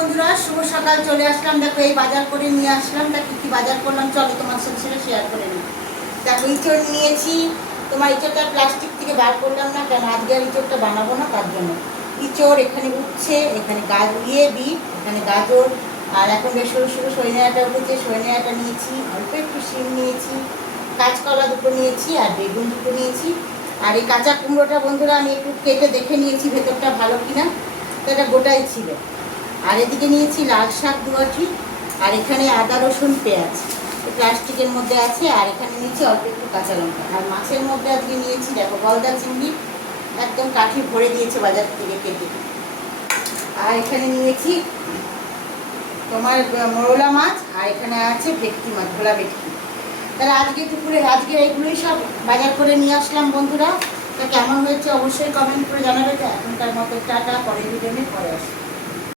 বন্ধুরা, শুভ সকাল। চলে আসলাম। দেখো এই বাজার করে নিয়ে আসলাম। তা কী কী বাজার করলাম চলো তোমার সাথে সেটা শেয়ার করে নিই। দেখো ইঁচড় নিয়েছি। তোমার ইঁচড়টা প্লাস্টিক থেকে বার করলাম না কেন, আজকে আর ইঁচড়টা বানাবো না তার জন্য। ইঁচড় এখানে উঠছে, এখানে বিট, এখানে গাজর, আর এখন বেশ সরু সরু সজনে উঠেছে, সজনে নিয়েছি, অল্প একটু শিম নিয়েছি, কাঁচকলা দুটো নিয়েছি, আর বেগুন দুটো নিয়েছি। আর এই কাঁচা কুমড়োটা বন্ধুরা আমি একটু কেটে দেখে নিয়েছি ভেতরটা ভালো কিনা, তো এটা গোটাই ছিল। আর এদিকে নিয়েছি লাল শাক 2 আঁটি, আর এখানে আদা রসুন পেঁয়াজ প্লাস্টিকের মধ্যে আছে, আর এখানে নিয়েছি অল্প একটু কাঁচা লঙ্কা। আর মাছের মধ্যে আজকে নিয়েছি দেখো গলদা চিংড়ি, একদম কাঠি ভরে দিয়েছে বাজার থেকে কেটে। আর এখানে নিয়েছি তোমার মোরলা মাছ, আর এখানে আছে ভেটকি মাছ, ভোলা ভেটকি। তাহলে আজকে দুপুরে আজকে এইগুলোই সব বাজার করে নিয়ে আসলাম বন্ধুরা। তা কেমন হয়েছে অবশ্যই কমেন্ট করে জানাবে। তো এখনকার মতো টাটা, পরের ভিডিও নিয়ে পরে আসি।